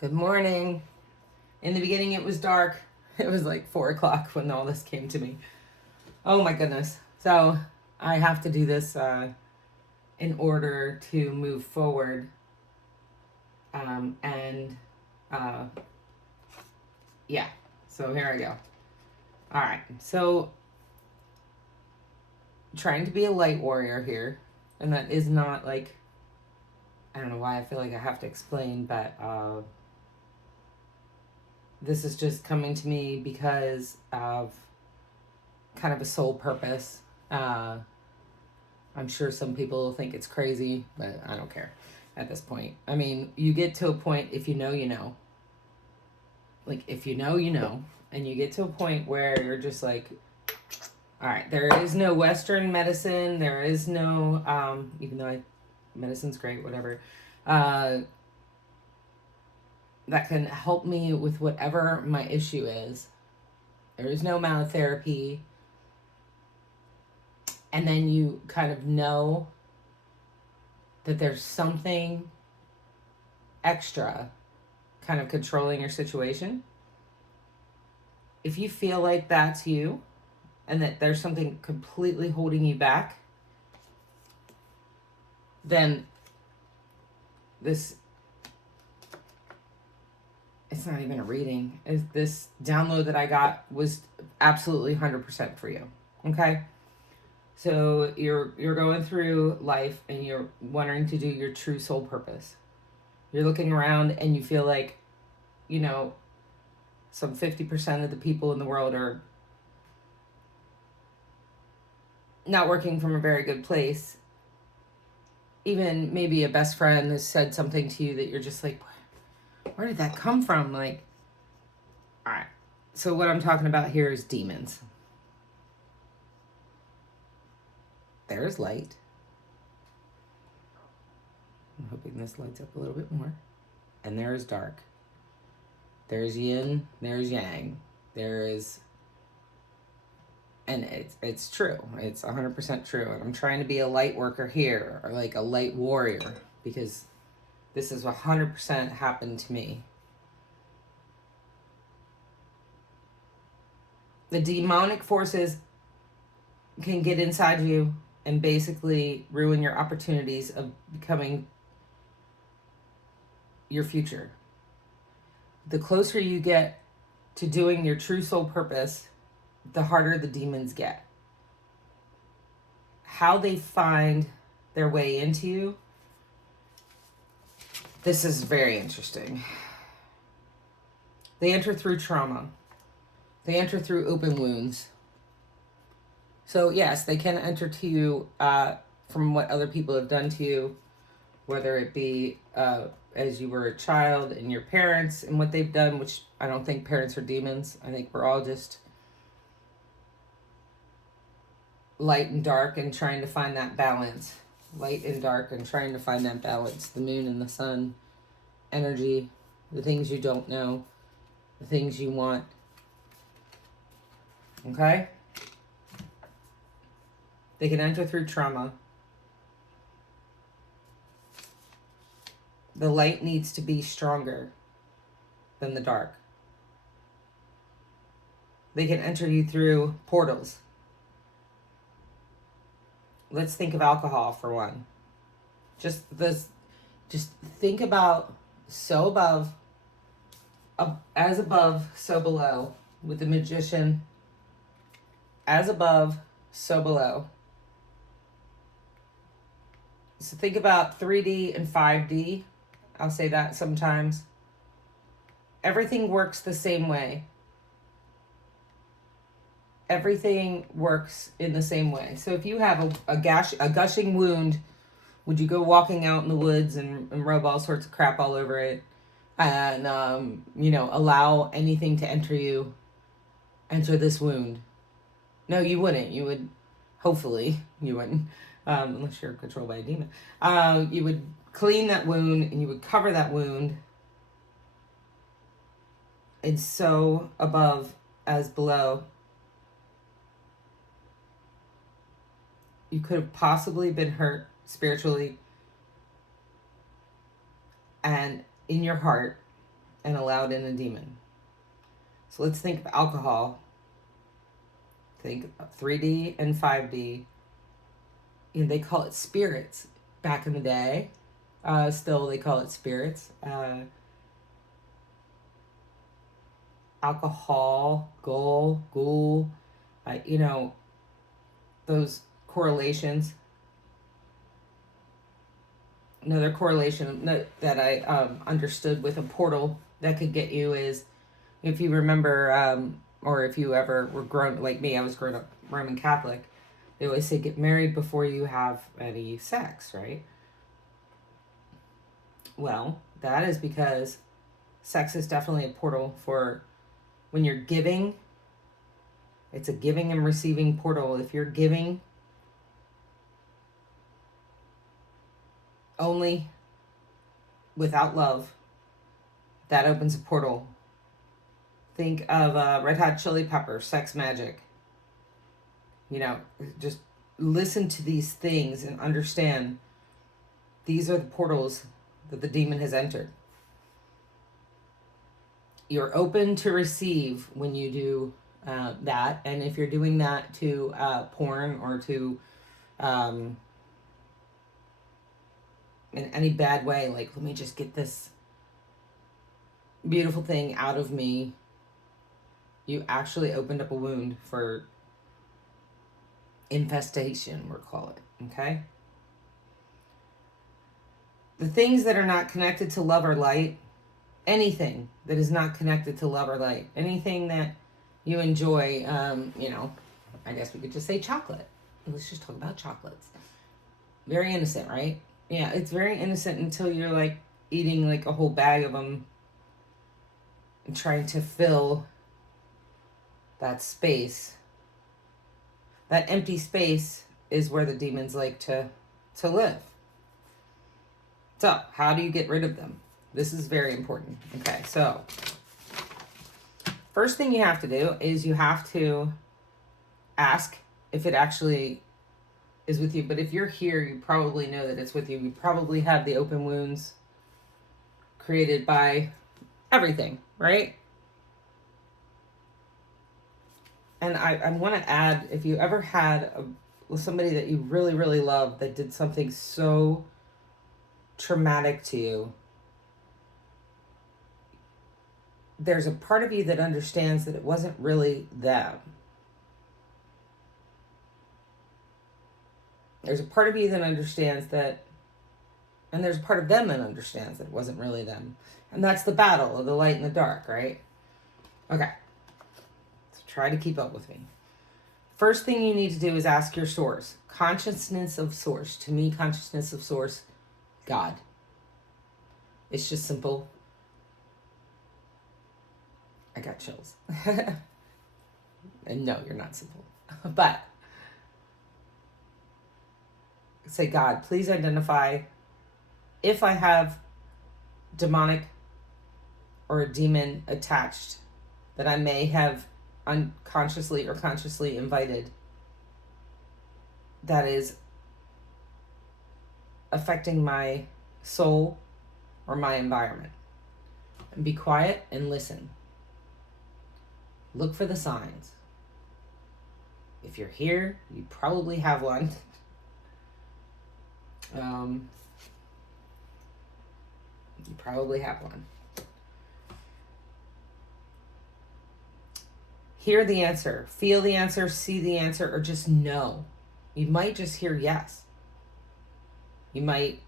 Good morning. In the beginning, it was dark. It was like 4 o'clock when all this came to me. Oh my goodness. So I have to do this in order to move forward. And yeah, so here I go. All right. So trying to be a light warrior here. And that is not like, I don't know why I feel like I have to explain, but this is just coming to me because of kind of a soul purpose. I'm sure some people will think it's crazy, but I don't care at this point. I mean, you get to a point, if you know, you know. Like, if you know, you know. And you get to a point where you're just like, all right, there is no Western medicine. There is no, even though medicine's great, whatever, that can help me with whatever my issue is. There is no amount of therapy. And then you kind of know that there's something extra kind of controlling your situation. If you feel like that's you and that there's something completely holding you back, then it's not even a reading. This download that I got was absolutely 100% for you. Okay? So you're going through life and you're wanting to do your true soul purpose. You're looking around and you feel like, some 50% of the people in the world are not working from a very good place. Even maybe a best friend has said something to you that you're just like, where did that come from? Like, all right. So what I'm talking about here is demons. There's light. I'm hoping this lights up a little bit more. And there is dark. There's yin, there's yang. And it's true. It's 100% true. And I'm trying to be a light worker here, or like a light warrior, because this has 100% happened to me. The demonic forces can get inside you and basically ruin your opportunities of becoming your future. The closer you get to doing your true soul purpose, the harder the demons get. How they find their way into you, this is very interesting. They enter through trauma. They enter through open wounds. So yes, they can enter to you from what other people have done to you, whether it be as you were a child and your parents and what they've done, which I don't think parents are demons. I think we're all just light and dark and trying to find that balance. Light and dark and trying to find that balance. The moon and the sun, energy, the things you don't know, the things you want. Okay? They can enter through trauma. The light needs to be stronger than the dark. They can enter you through portals. Let's think of alcohol for one. Just think about so above, as above, so below, with the magician. As above, so below. So think about 3D and 5D. I'll say that sometimes. Everything works the same way. Everything works in the same way. So if you have a gushing wound, would you go walking out in the woods and rub all sorts of crap all over it and, allow anything to enter this wound? No, you wouldn't. You would, hopefully, you wouldn't, unless you're controlled by a demon. You would clean that wound and you would cover that wound and so above as below. You could have possibly been hurt spiritually and in your heart and allowed in a demon. So let's think of alcohol. Think of 3D and 5D. And they call it spirits back in the day. Still, they call it spirits. Alcohol, ghoul, those correlations. Another correlation that I understood with a portal that could get you is, if you remember, or if you ever were grown, like me, I was grown up Roman Catholic, they always say get married before you have any sex, right? Well, that is because sex is definitely a portal for when you're giving. It's a giving and receiving portal. If you're giving only without love, that opens a portal. Think of Red Hot Chili Peppers, Sex Magic. Just listen to these things and understand these are the portals that the demon has entered. You're open to receive when you do that. And if you're doing that to porn or to in any bad way, like, let me just get this beautiful thing out of me, you actually opened up a wound for infestation, we'll call it, okay? The things that are not connected to love or light, anything that is not connected to love or light, anything that you enjoy, I guess we could just say chocolate. Let's just talk about chocolates. Very innocent, right? Yeah, it's very innocent until you're like eating like a whole bag of them and trying to fill that space. That empty space is where the demons like to live. So, how do you get rid of them? This is very important. Okay, so first thing you have to do is you have to ask if it actually is with you. But if you're here, you probably know that it's with you. You probably have the open wounds created by everything, right? And I want to add, if you ever had somebody that you really, really loved that did something so traumatic to you, there's a part of you that understands that it wasn't really them. There's a part of you that understands that, and there's a part of them that understands that it wasn't really them. And that's the battle of the light and the dark, right? Okay. So try to keep up with me. First thing you need to do is ask your source. Consciousness of source. To me, consciousness of source, God. It's just simple. I got chills. And no, you're not simple. But say, God, please identify if I have demonic or a demon attached that I may have unconsciously or consciously invited that is affecting my soul or my environment. And be quiet and listen. Look for the signs. If you're here, you probably have one. You probably have one. Hear the answer, feel the answer, see the answer, or just know. You might just hear yes. You might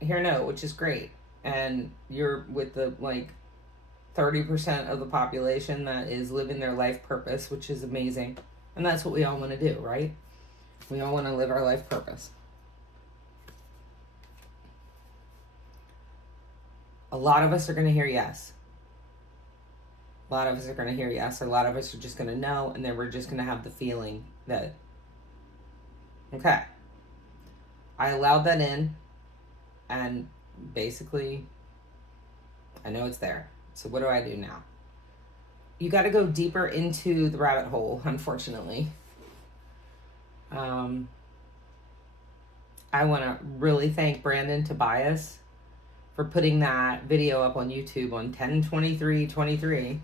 hear no, which is great. And you're with the 30% of the population that is living their life purpose, which is amazing. And that's what we all want to do, right? We all want to live our life purpose. A lot of us are going to hear yes. A lot of us are going to hear yes. A lot of us are just going to know, and then we're just going to have the feeling that, okay, I allowed that in, and basically, I know it's there. So what do I do now? You got to go deeper into the rabbit hole, unfortunately. I want to really thank Brandon Tobias for putting that video up on YouTube on 10/23/23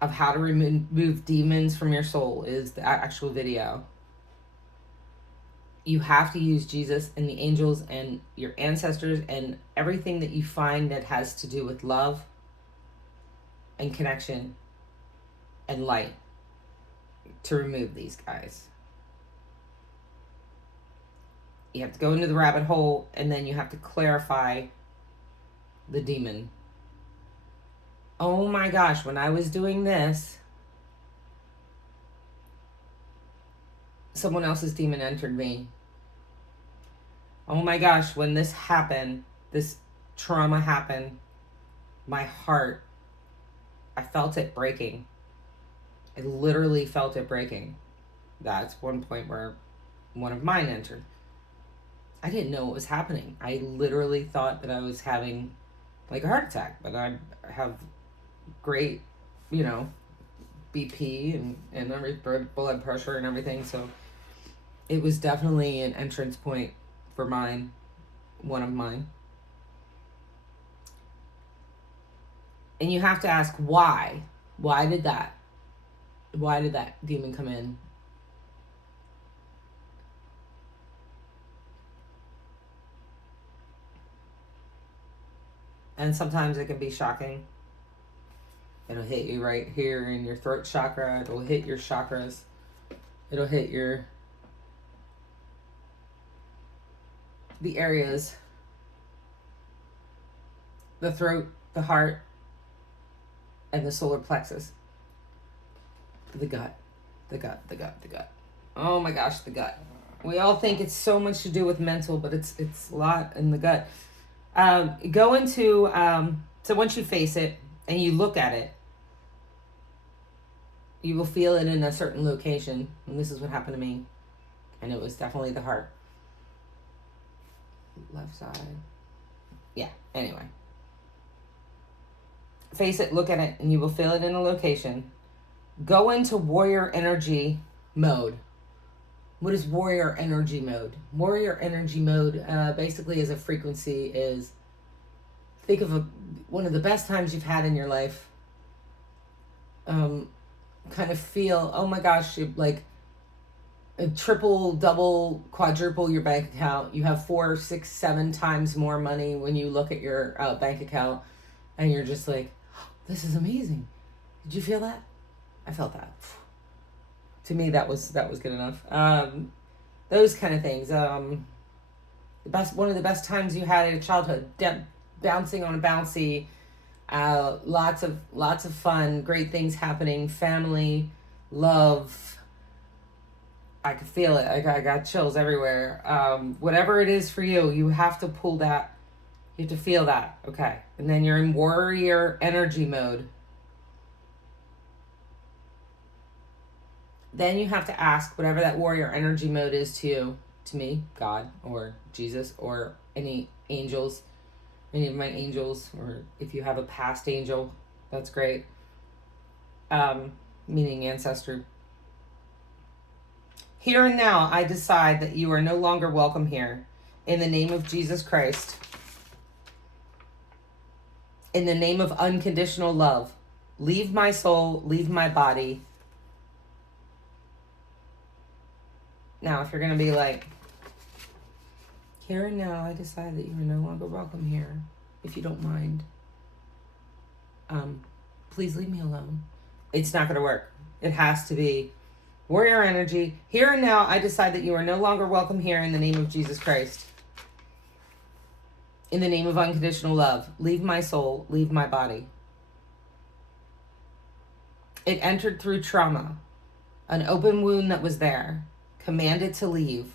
of how to remove demons from your soul is the actual video. You have to use Jesus and the angels and your ancestors and everything that you find that has to do with love and connection and light to remove these guys. You have to go into the rabbit hole, and then you have to clarify the demon. Oh my gosh, when I was doing this, someone else's demon entered me. Oh my gosh, when this happened, this trauma happened, my heart, I felt it breaking. I literally felt it breaking. That's one point where one of mine entered. I didn't know what was happening. I literally thought that I was having like a heart attack, but I have great, BP and every blood pressure and everything. So it was definitely an entrance point for mine, one of mine. And you have to ask why. Why did that demon come in? And sometimes it can be shocking. It'll hit you right here in your throat chakra. It'll hit your chakras. It'll hit the areas, the throat, the heart, and the solar plexus. The gut. Oh my gosh, the gut. We all think it's so much to do with mental, but it's a lot in the gut. Go into, so once you face it and you look at it, you will feel it in a certain location. And this is what happened to me. And it was definitely the heart. Left side. Yeah, anyway. Face it, look at it, and you will feel it in a location. Go into warrior energy mode. What is warrior energy mode? Warrior energy mode basically is a frequency is, think of one of the best times you've had in your life. Kind of feel, oh my gosh, like triple, double, quadruple your bank account. You have 4, 6, 7 times more money when you look at your bank account, and you're just like, oh, this is amazing. Did you feel that? I felt that. To me, that was good enough. Those kind of things. One of the best times you had in your childhood. Bouncing on a bouncy. Lots of fun. Great things happening. Family, love. I could feel it. I got chills everywhere. Whatever it is for you, you have to pull that. You have to feel that. Okay, and then you're in warrior energy mode. Then you have to ask whatever that warrior energy mode is to you, to me, God, or Jesus, or any angels, any of my angels, or if you have a past angel, that's great. Meaning ancestor. Here and now, I decide that you are no longer welcome here. In the name of Jesus Christ. In the name of unconditional love. Leave my soul, leave my body. Now, if you're going to be like, here and now, I decide that you are no longer welcome here, if you don't mind. Please leave me alone. It's not going to work. It has to be warrior energy. Here and now, I decide that you are no longer welcome here in the name of Jesus Christ. In the name of unconditional love. Leave my soul, leave my body. It entered through trauma. An open wound that was there. Command it to leave.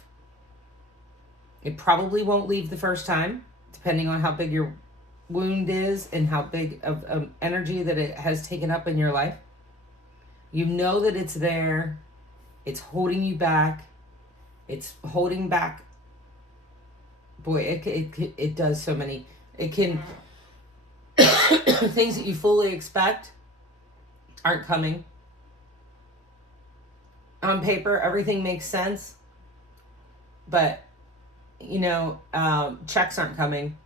It probably won't leave the first time, depending on how big your wound is and how big of energy that it has taken up in your life. You know that it's there. It's holding you back. It's holding back. Boy, it does so many. It can, things that you fully expect aren't coming. On paper, everything makes sense, but checks aren't coming.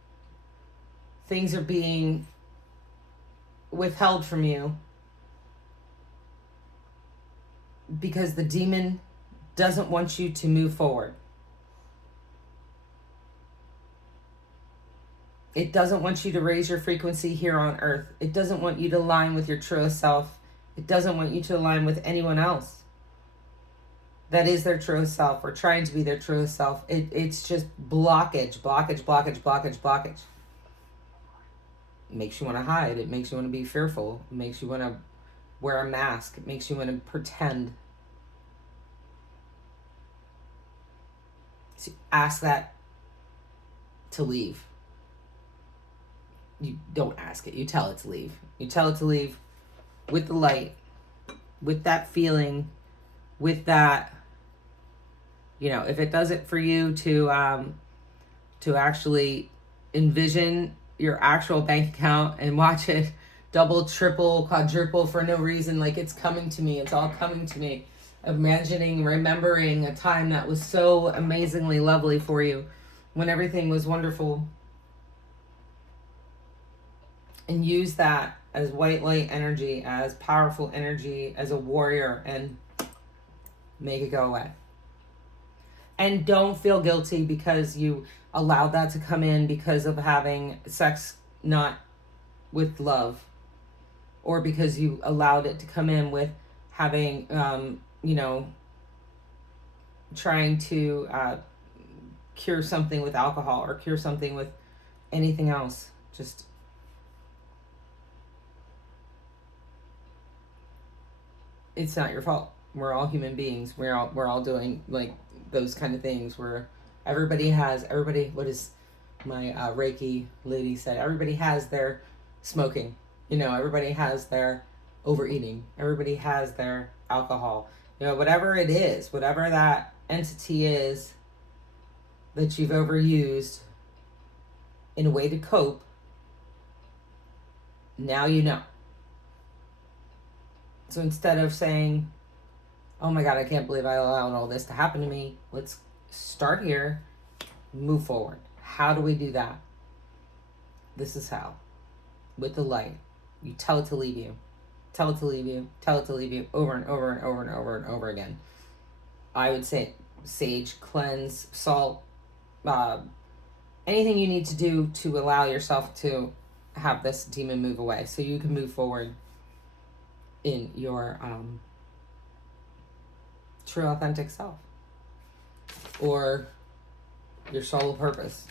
Things are being withheld from you because the demon doesn't want you to move forward. It doesn't want you to raise your frequency here on earth. It doesn't want you to align with your truest self. It doesn't want you to align with anyone else that is their truest self or trying to be their truest self. It's just blockage. It makes you want to hide. It makes you want to be fearful. It makes you want to wear a mask. It makes you want to pretend. So ask that to leave. You don't ask it. You tell it to leave. You tell it to leave with the light, with that feeling, with that, if it does it for you to actually envision your actual bank account and watch it double, triple, quadruple for no reason, like it's coming to me. It's all coming to me. Imagining, remembering a time that was so amazingly lovely for you when everything was wonderful. And use that as white light energy, as powerful energy, as a warrior, and make it go away. And don't feel guilty because you allowed that to come in because of having sex not with love, or because you allowed it to come in with having, trying to cure something with alcohol or cure something with anything else. Just it's not your fault. We're all human beings. We're all doing like those kind of things where everybody, what is my Reiki lady said, everybody has their smoking, everybody has their overeating, everybody has their alcohol, whatever it is, whatever that entity is that you've overused in a way to cope, now you know. So instead of saying, oh my God, I can't believe I allowed all this to happen to me, let's start here, move forward. How do we do that? This is how. With the light. You tell it to leave you. Tell it to leave you. Tell it to leave you over and over and over and over and over again. I would say sage, cleanse, salt, anything you need to do to allow yourself to have this demon move away so you can move forward in your true authentic self or your soul purpose.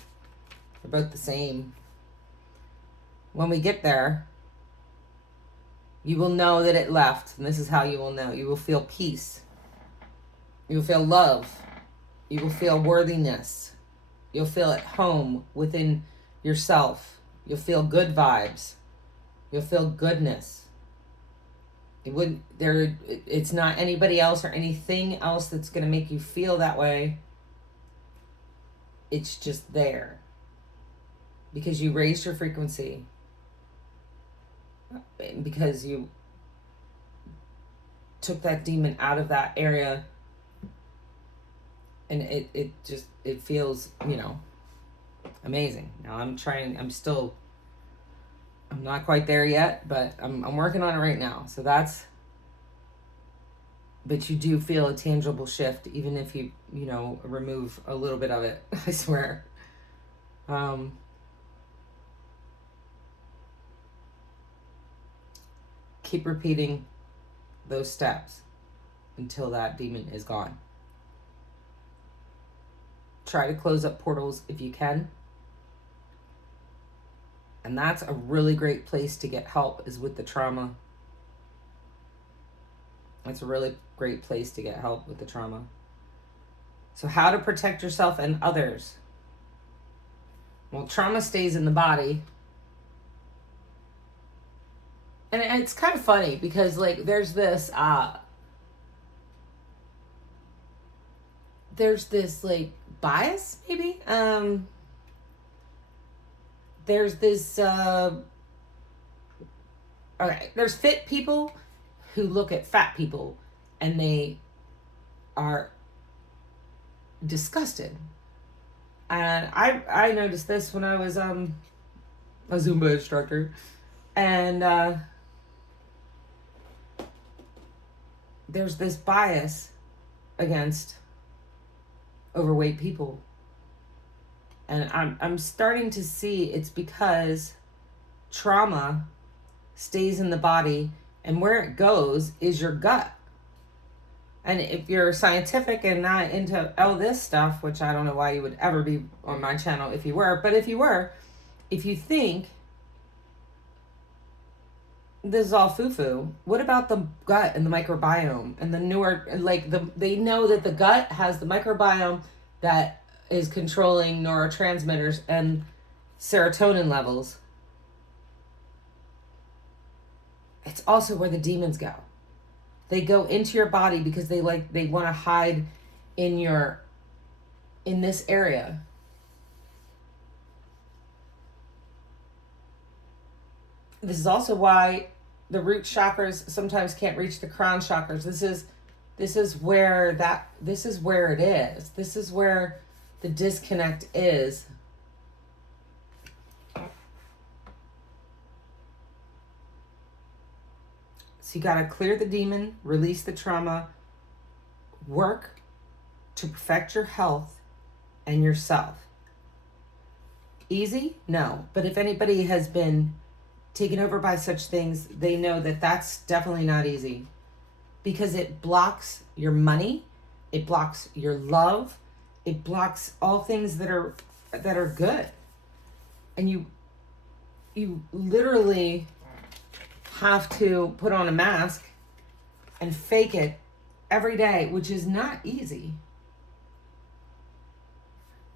They're both the same. When we get there, you will know that it left, and this is how you will know. You will feel peace. You will feel love. You will feel worthiness. You'll feel at home within yourself. You'll feel good vibes. You'll feel goodness. It's not anybody else or anything else that's going to make you feel that way. It's just there. Because you raised your frequency. Because you took that demon out of that area. And it feels, amazing. Now I'm not quite there yet, but I'm working on it right now. So but you do feel a tangible shift, even if you remove a little bit of it, I swear. Keep repeating those steps until that demon is gone. Try to close up portals if you can. And that's a really great place to get help, is with the trauma. It's a really great place to get help with the trauma. So how to protect yourself and others? Well, trauma stays in the body. And it's kind of funny because there's this bias, maybe. There's this there's fit people who look at fat people and they are disgusted. And I noticed this when I was a Zumba instructor. And there's this bias against overweight people. And I'm starting to see it's because trauma stays in the body, and where it goes is your gut. And if you're scientific and not into all this stuff, which I don't know why you would ever be on my channel if you were, but if you were, if you think this is all foo-foo, what about the gut and the microbiome and the newer, like they know that the gut has the microbiome that is controlling neurotransmitters and serotonin levels. It's also where the demons go. They go into your body because they want to hide in this area. This is also why the root chakras sometimes can't reach the crown chakras. This is where it is. This is where the disconnect is. So you got to clear the demon, release the trauma, work to perfect your health and yourself. Easy? No. But if anybody has been taken over by such things, they know that that's definitely not easy, because it blocks your money, it blocks your love, it blocks all things that are good. And you literally have to put on a mask and fake it every day, which is not easy.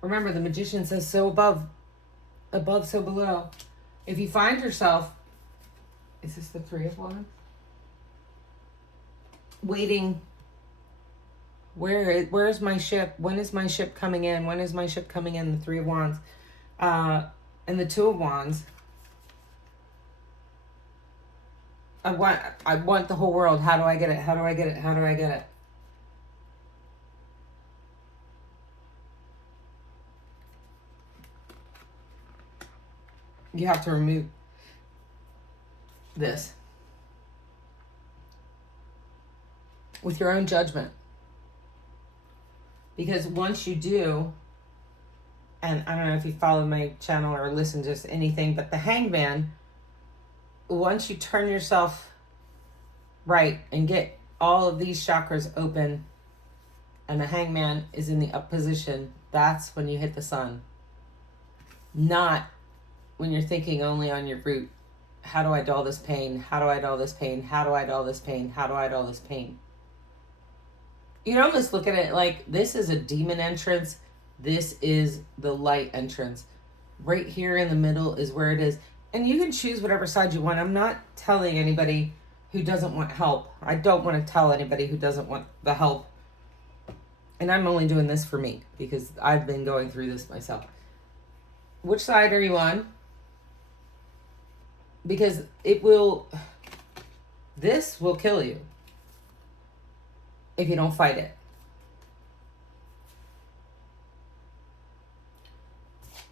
Remember, the magician says, so above, so below. If you find yourself, is this the Three of Wands? Waiting, where's my ship? When is my ship coming in? When is my ship coming in? The Three of Wands. And the Two of Wands. I want the whole world. How do I get it? How do I get it? How do I get it? You have to remove this with your own judgment. Because once you do, and I don't know if you follow my channel or listen to just anything, but the Hangman, once you turn yourself right and get all of these chakras open and the Hangman is in the up position, that's when you hit the sun. Not when you're thinking only on your root. How do I dull this pain? How do I dull this pain? How do I dull this pain? How do I dull this pain? You can almost look at it like this is a demon entrance. This is the light entrance. Right here in the middle is where it is. And you can choose whatever side you want. I'm not telling anybody who doesn't want help. I don't want to tell anybody who doesn't want the help. And I'm only doing this for me because I've been going through this myself. Which side are you on? Because this will kill you if you don't fight it.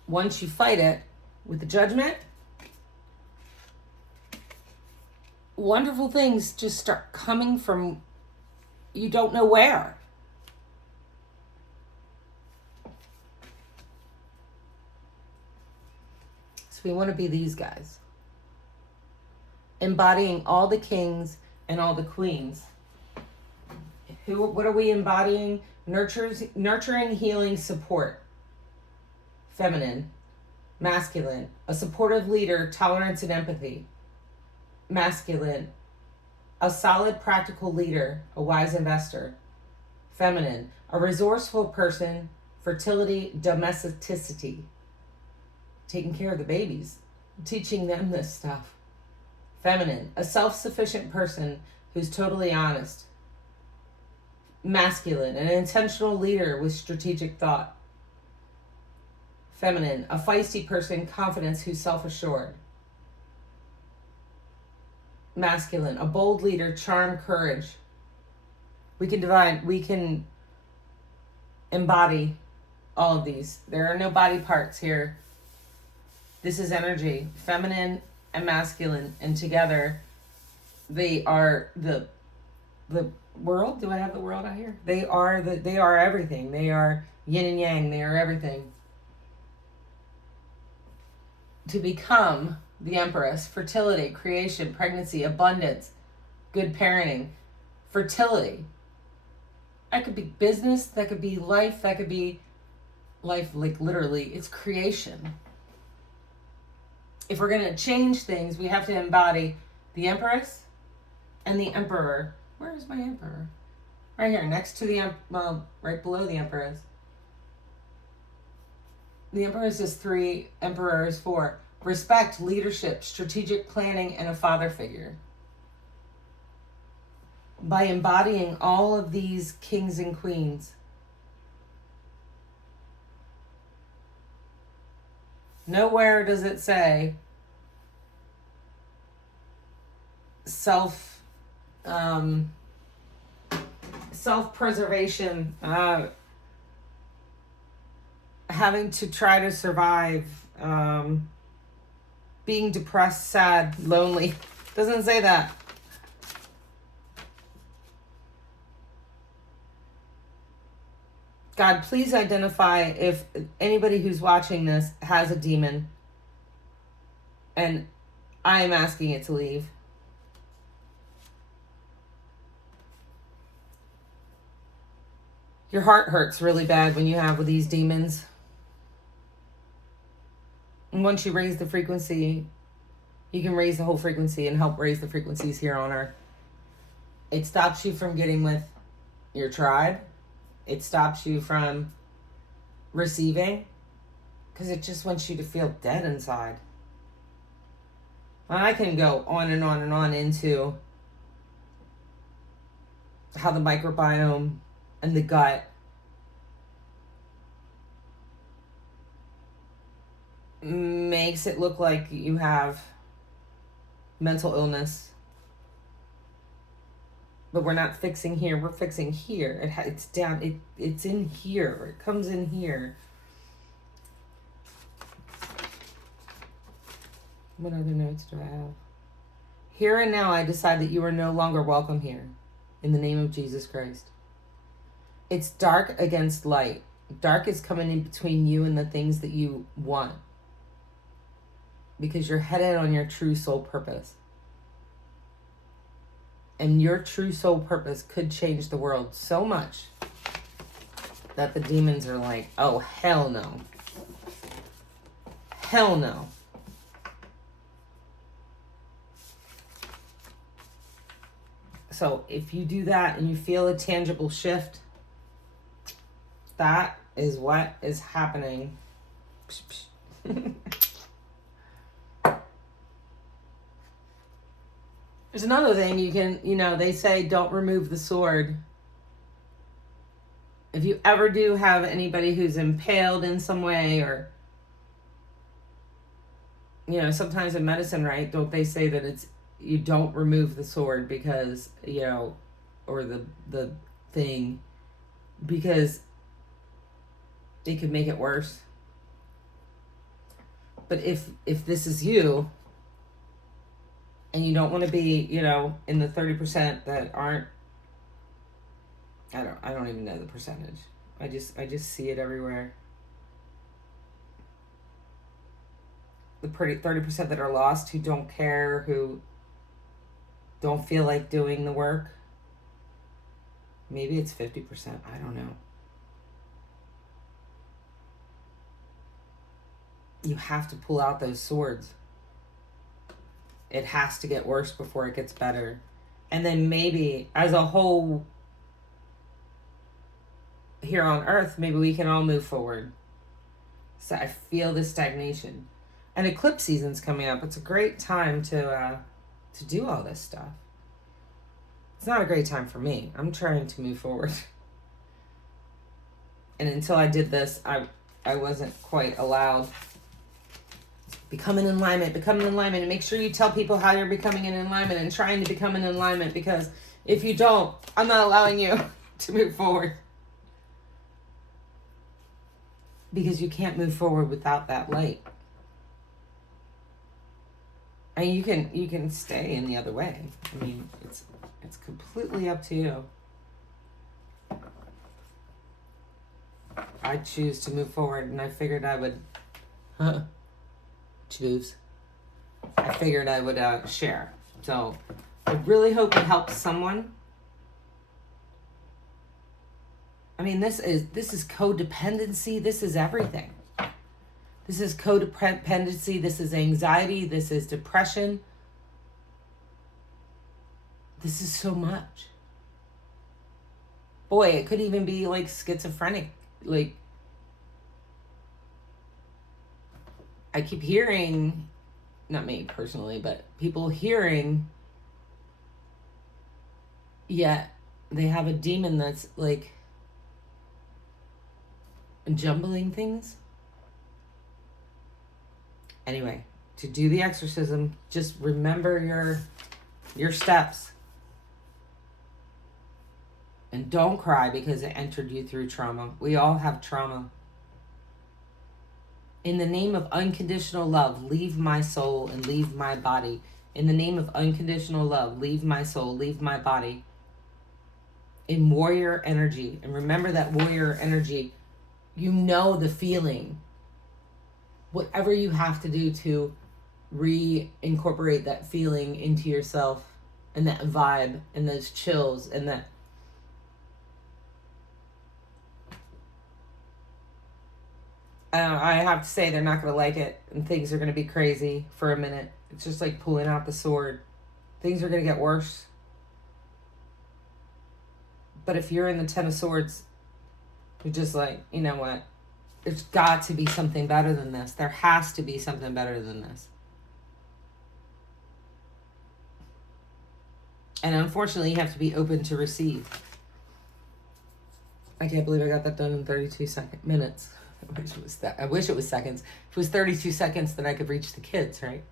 Once you fight it with the judgment, wonderful things just start coming from you don't know where. So we want to be these guys, embodying all the kings and all the queens. What are we embodying? Nurturing, healing, support. Feminine. Masculine. A supportive leader, tolerance and empathy. Masculine. A solid, practical leader, a wise investor. Feminine. A resourceful person, fertility, domesticity. Taking care of the babies. Teaching them this stuff. Feminine. A self-sufficient person who's totally honest. Masculine. An intentional leader with strategic thought. Feminine. A feisty person, confidence, who's self-assured. Masculine. A bold leader, charm, courage. We can embody All of these. There are no body parts here. This is energy, feminine and masculine, and together they are the world. Do I have the world out here? They are everything. They are yin and yang. They are everything. To become the Empress, fertility, creation, pregnancy, abundance, good parenting, fertility. That could be business, that could be life, that could be life, like literally, it's creation. If we're going to change things, we have to embody the Empress and the Emperor. Where is my Emperor? Right here, next to the, right below the Empress. The Empress is 3, Emperor is 4. Respect, leadership, strategic planning, and a father figure. By embodying all of these kings and queens, nowhere does it say self-preservation, having to try to survive, being depressed, sad, lonely. Doesn't say that. God, please identify if anybody who's watching this has a demon, and I am asking it to leave. Your heart hurts really bad when you have these demons. And once you raise the frequency, you can raise the whole frequency and help raise the frequencies here on Earth. It stops you from getting with your tribe. It stops you from receiving, because it just wants you to feel dead inside. And I can go on and on and on into how the microbiome and the gut makes it look like you have mental illness. But we're not fixing here, we're fixing here. It's down, it's in here, it comes in here. What other notes do I have? Here and now I decide that you are no longer welcome here. In the name of Jesus Christ. It's dark against light. Dark is coming in between you and the things that you want. Because you're headed on your true soul purpose. And your true soul purpose could change the world so much that the demons are like, oh, hell no. Hell no. So if you do that and you feel a tangible shift, that is what is happening. There's another thing you can, they say don't remove the sword. If you ever do have anybody who's impaled in some way, or, sometimes in medicine, right, don't they say that you don't remove the sword because, or the thing, because it could make it worse. But if this is you, and you don't want to be, in the 30% that aren't, I don't even know the percentage. I just see it everywhere. The 30% that are lost, who don't care, who don't feel like doing the work. Maybe it's 50%. I don't know. You have to pull out those swords. It has to get worse before it gets better. And then maybe as a whole here on Earth, maybe we can all move forward. So I feel this stagnation. And eclipse season's coming up. It's a great time to do all this stuff. It's not a great time for me. I'm trying to move forward. And until I did this, I wasn't quite allowed. Become in alignment, and make sure you tell people how you're becoming in alignment and trying to become in alignment, because if you don't, I'm not allowing you to move forward. because you can't move forward without that light. And you can stay in the other way. I mean, it's completely up to you. I choose to move forward, and I figured I would choose. I figured I would share. So I really hope it helps someone. I mean, this is codependency. This is everything. This is codependency. This is anxiety. This is depression. This is so much. Boy, it could even be like schizophrenic. Like, I keep hearing, not me personally, but people hearing, yet they have a demon that's like jumbling things. Anyway, to do the exorcism, just remember your steps. And don't cry because it entered you through trauma. We all have trauma. In the name of unconditional love, leave my soul and leave my body. In the name of unconditional love, leave my soul, leave my body. In warrior energy. And remember that warrior energy, you know the feeling. Whatever you have to do to reincorporate that feeling into yourself, and that vibe and those chills and that. I have to say they're not going to like it, and things are going to be crazy for a minute. It's just like pulling out the sword. Things are going to get worse. But if you're in the Ten of Swords, you're just like, you know what? There's got to be something better than this. There has to be something better than this. And unfortunately, you have to be open to receive. I can't believe I got that done in 32 minutes. I wish it was seconds. If it was 32 seconds, then I could reach the kids, right?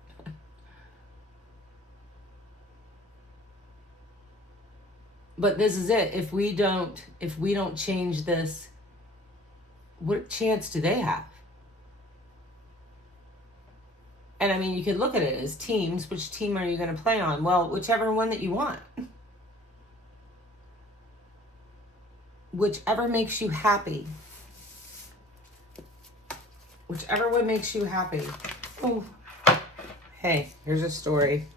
But this is it. If we don't change this, what chance do they have? And I mean, you could look at it as teams. Which team are you going to play on? Well, whichever one that you want. Whichever makes you happy. Whichever one makes you happy. Oh, hey, here's a story.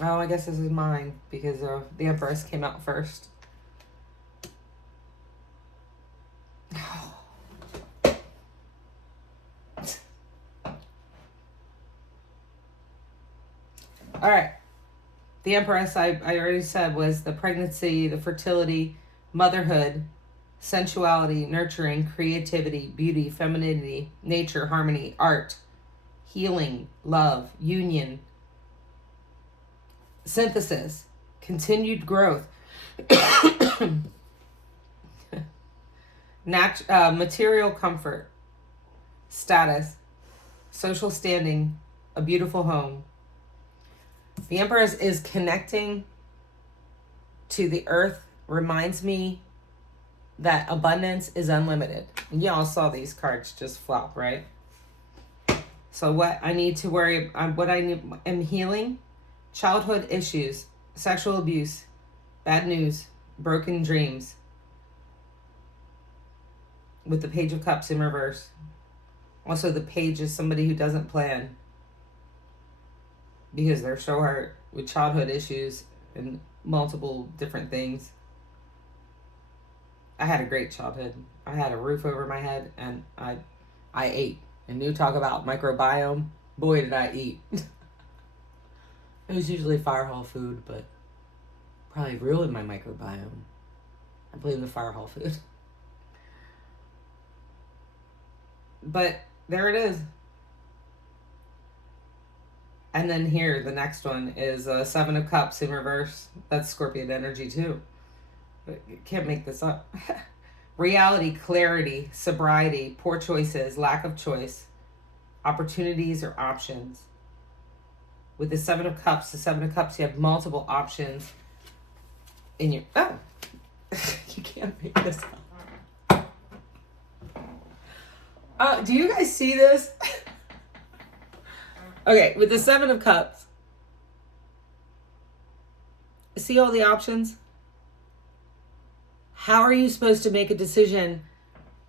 Oh, I guess this is mine because the Empress came out first. All right. The Empress, I already said, was the pregnancy, the fertility, motherhood, sensuality, nurturing, creativity, beauty, femininity, nature, harmony, art, healing, love, union, synthesis, continued growth, material comfort, status, social standing, a beautiful home. The Empress is connecting to the earth, reminds me that abundance is unlimited. Y'all saw these cards just flop, right? So what I need to worry, what I am healing, childhood issues, sexual abuse, bad news, broken dreams. With the Page of Cups in reverse. Also, the Page is somebody who doesn't plan. Because they're so hurt with childhood issues and multiple different things. I had a great childhood. I had a roof over my head and I ate. And you talk about microbiome, boy did I eat. It was usually fire hall food, but probably ruined my microbiome. I blame the fire hall food. But there it is. And then here, the next one is Seven of Cups in reverse. That's Scorpion energy too. But you can't make this up. Reality, clarity, sobriety, poor choices, lack of choice, opportunities or options. With the Seven of Cups, you have multiple options in your... Oh! You can't make this up. Do you guys see this? Okay, with the Seven of Cups, see all the options? How are you supposed to make a decision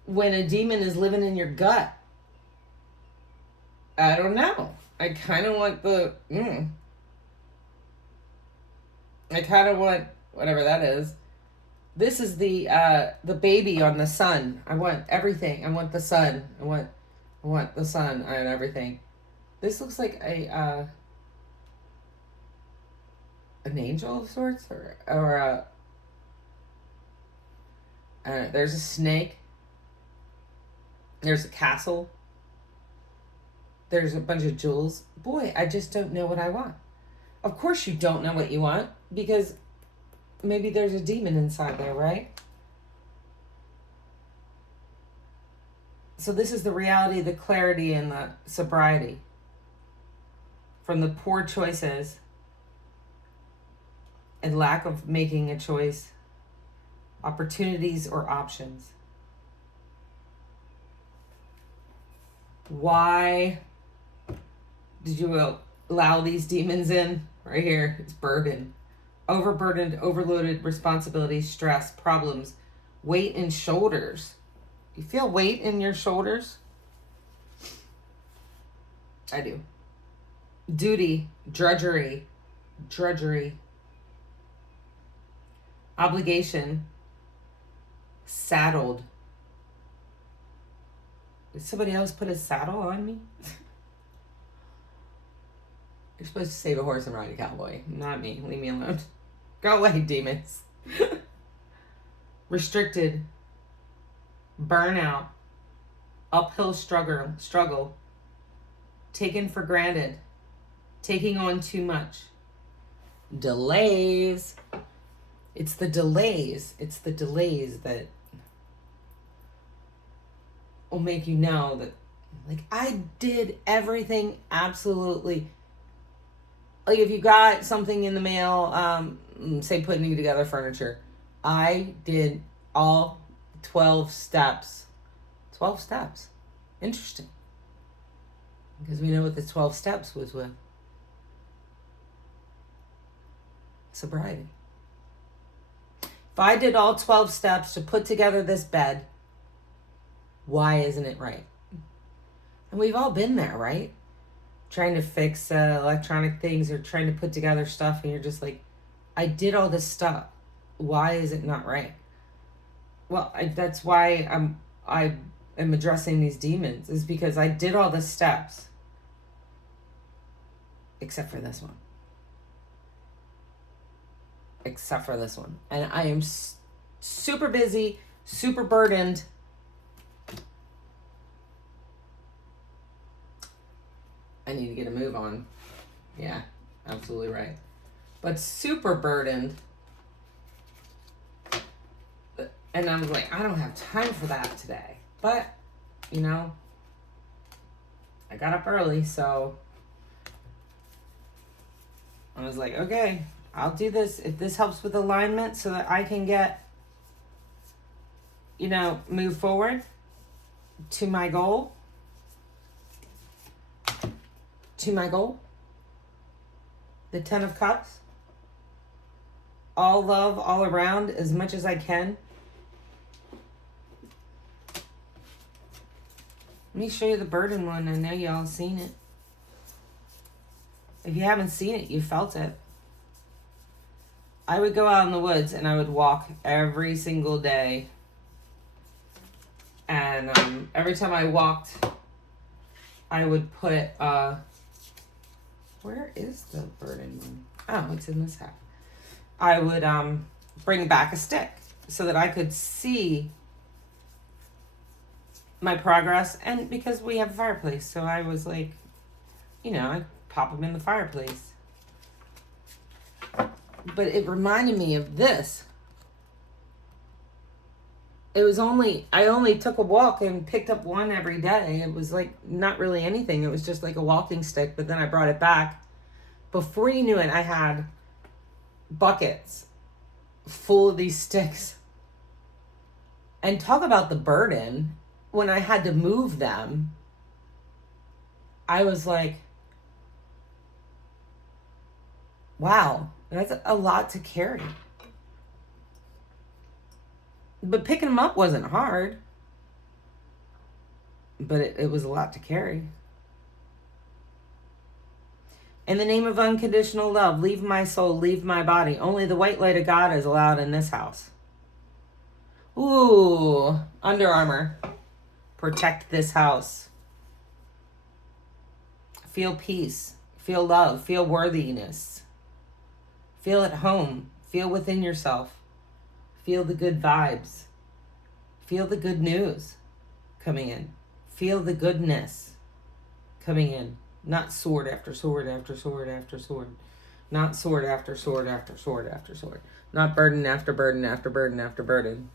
when a demon is living in your gut? I don't know. I kind of want I kind of want whatever that is. This is the baby on the sun. I want everything. I want the sun. I want the sun and everything. This looks like an angel of sorts, or there's a snake. There's a castle. There's a bunch of jewels. Boy, I just don't know what I want. Of course you don't know what you want, because maybe there's a demon inside there, right? So this is the reality, the clarity, and the sobriety from the poor choices and lack of making a choice, opportunities or options. Why did you allow these demons in? Right here, it's burden. Overburdened, overloaded, responsibility, stress, problems, weight in shoulders. You feel weight in your shoulders? I do. Duty, drudgery, obligation, saddled. Did somebody else put a saddle on me? You're supposed to save a horse and ride a cowboy. Not me. Leave me alone. Go away, demons. Restricted. Burnout. Uphill struggle. Taken for granted. Taking on too much. Delays. It's the delays. It's the delays that will make you know that, like, I did everything absolutely. Like, if you got something in the mail, say putting together furniture, I did all 12 steps. 12 steps. Interesting. Because we know what the 12 steps was with. Sobriety. If I did all 12 steps to put together this bed, why isn't it right? And we've all been there, right? Trying to fix electronic things or trying to put together stuff, and you're just like, I did all this stuff. Why is it not right? Well, that's why I am addressing these demons, is because I did all the steps. Except for this one. Except for this one. And I am super busy, super burdened. I need to get a move on. Yeah, absolutely right. But super burdened. And I'm like, I don't have time for that today. But, you know, I got up early, so I was like, okay, I'll do this. If this helps with alignment so that I can get, move forward to my goal. The 10 of Cups. All love, all around, as much as I can. Let me show you the burden one. I know y'all seen it. If you haven't seen it, you felt it. I would go out in the woods and I would walk every single day. And every time I walked, I would put... where is the burden one? Oh, it's in this hat. I would bring back a stick so that I could see my progress. And because we have a fireplace, so I was like, I pop them in the fireplace. But it reminded me of this. I only took a walk and picked up one every day. It was like not really anything. It was just like a walking stick, but then I brought it back. Before you knew it, I had buckets full of these sticks. And talk about the burden. when I had to move them, I was like, wow, that's a lot to carry. But picking them up wasn't hard. But it was a lot to carry. In the name of unconditional love, leave my soul, leave my body. Only the white light of God is allowed in this house. Ooh, Under Armour. Protect this house. Feel peace. Feel love. Feel worthiness. Feel at home. Feel within yourself. Feel the good vibes. Feel the good news coming in. Feel the goodness coming in. Not sword after sword after sword after sword. Not sword after sword after sword after sword. Not burden after burden after burden after burden.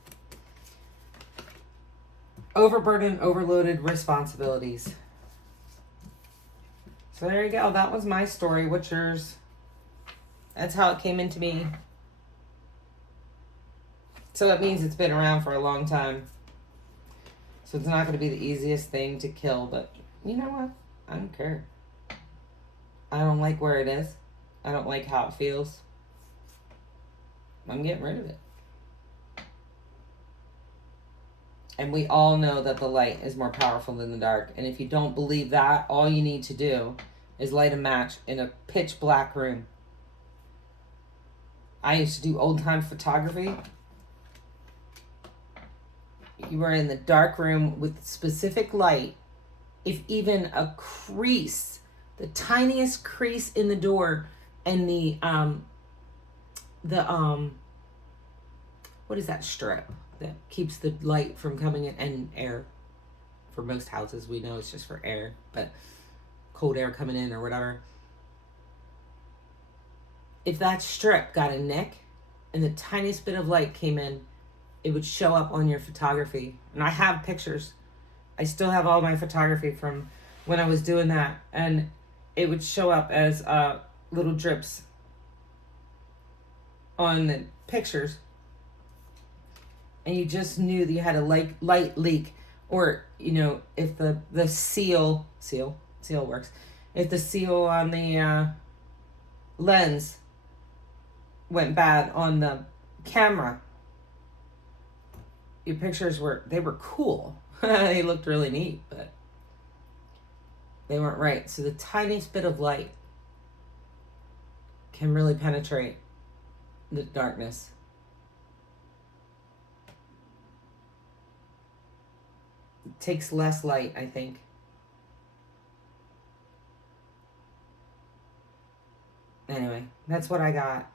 Overburdened, overloaded responsibilities. So there you go. That was my story. What's yours? That's how it came into me. So it means it's been around for a long time. So it's not going to be the easiest thing to kill, but you know what? I don't care. I don't like where it is. I don't like how it feels. I'm getting rid of it. And we all know that the light is more powerful than the dark. And if you don't believe that, all you need to do is light a match in a pitch black room. I used to do old time photography. You were in the dark room with specific light. If even a crease, the tiniest crease in the door, and the what is that strip that keeps the light from coming in, and air. For most houses, we know it's just for air, but cold air coming in or whatever. If that strip got a nick and the tiniest bit of light came in, it would show up on your photography. And I have pictures. I still have all my photography from when I was doing that. And it would show up as little drips on the pictures. And you just knew that you had a light leak. Or, you know, if the seal works. If the seal on the lens went bad on the camera, your pictures were cool. They looked really neat, but they weren't right. So the tiniest bit of light can really penetrate the darkness. It takes less light, I think. Anyway, that's what I got.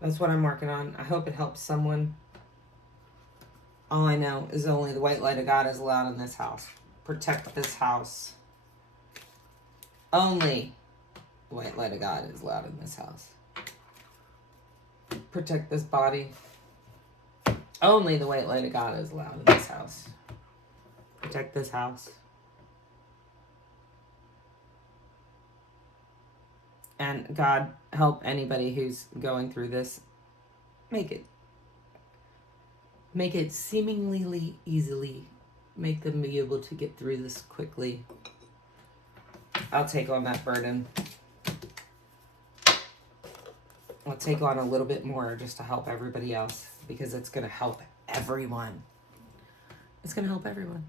That's what I'm working on. I hope it helps someone. All I know is only the white light of God is allowed in this house. Protect this house. Only the white light of God is allowed in this house. Protect this body. Only the white light of God is allowed in this house. Protect this house. And God, help anybody who's going through this. Make it seemingly easily. Make them be able to get through this quickly. I'll take on that burden. I'll take on a little bit more just to help everybody else, because it's going to help everyone. It's going to help everyone.